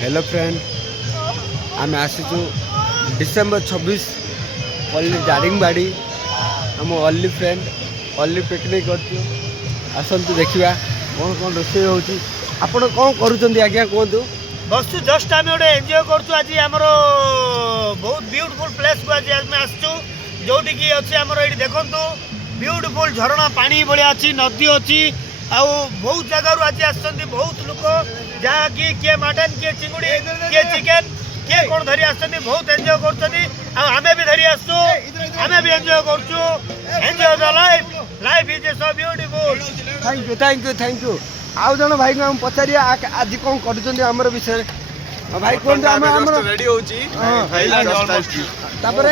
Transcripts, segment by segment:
hello friend आम आसीचु December 26 अल्ली दारिंगबाड़ी आम अल्ली फ्रेंड अल्ली पिकनिक करसतु देखा कौन कौन रोषे होती आपण कौन करुँच आज्ञा कहतु बसु जस्ट आम गोटे एंजॉय करूँ आज आमर बहुत ब्यूटीफुल प्लेस को आज आम आसचु जोटी की अच्छे आमर ये देखु ब्यूटीफुल झरणा पानी भाया अच्छी नदी अच्छी आउ बहुत जगार आज आस बहुत लोक जहाँकि किए मटन किए चिंगुड़ी किए चिकेन किए कौन धरी आस बहुत एंजॉय करें भी धरी आसू आम भी एंजॉय करेंजॉय the life life is so beautiful thank you आउ जन भाई को पचारि आज कौन कर विषय भाई कहते रेडी होची तापर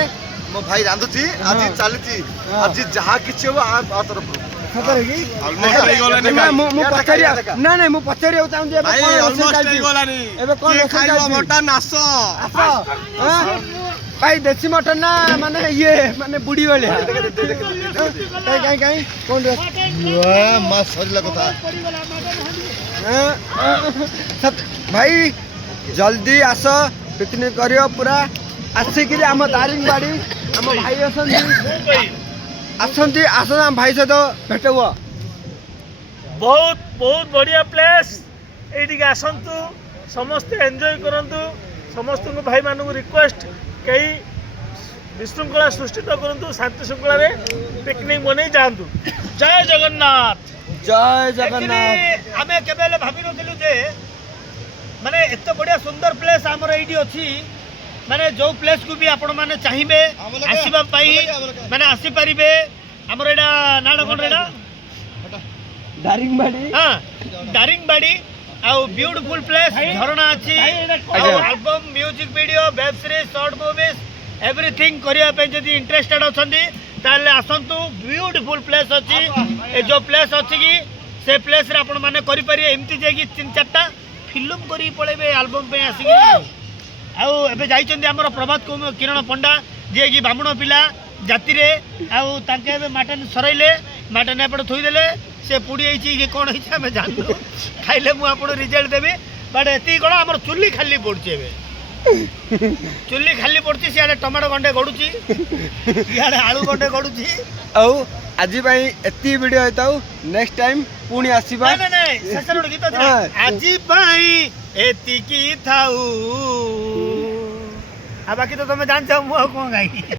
मो भाई रांधुची आज चलती आज जहाँ किछि हो आ तरफ सतर कि ऑलमोस्ट हो गलानी मु पचारि ना ना मु पचारि चाहूँ भाई ऑलमोस्ट हो गलानी एबे कोन खाइबो मटन आसो भाई देसी मटन ना माने ये माने बुढ़ी वाले कहीं कहीं कौन मास सरिला कथा भाई जल्दी आस पिकनिक करियो पूरा आसिक आम दारिंगबाड़ी आम भाई आसती आम भाई सहित भेट हुआ बहुत बहुत बढ़िया प्लेस ये आसतु समस्ते एंजॉय करंतु समस्त भाई मानू रिक्वेस्ट कई विशृंखला सृष्टि न करंतु शांति श्रृंखला रे पिकनिक बनै जातु जय जगन्नाथ जय जगन्नाथ आमे केबेले भाबी नथिलु जे माने एत बढ़िया सुंदर प्लेस हमर एडी अछि माने जो प्लेस को भी आपण माने चाहिबे आसीबा पाई माने आसी परिबे हमर एडा नाडा कोन रेडा दारिंगबाड़ी हां दारिंगबाड़ी आउ ब्यूटीफुल प्लेस झरणा अछि album music video web series short movies everything करिया पे जदी इंटरेस्टेड अछंती ताले आसंतु ब्यूटीफुल प्लेस अछि ए जो प्लेस अछि कि से प्लेस रे आपण माने करि परिए एम्ति जे कि 3-4टा फिल्म करी पळेबे एल्बम पे आसी कि आउ एबे जाइचंदी हमर प्रभात किरण पंडा जे कि बामुण पिला जाति रे आउ ताके एबे मटन सरैले मटन एपड थुई देले से पुड़ी आइछि कि कोन आइछि हमें जानू खाइले मु आपण रिजल्ट देबे बट एती कोन हमर चुल्ली खाली पड़छि एबे चुल्ली खाली पड़छि सियाडे टमाटो गंडे गडुछि इयाडे आलू गंडे गडुछि आउ आज भाई एती वीडियो हेताउ नेक्स्ट टाइम पुणी आसीबा नहीं नहीं सेसन गीत आज भाई एती की थाउ आ बाकी तो तुम जान जाओ मु कोन गाई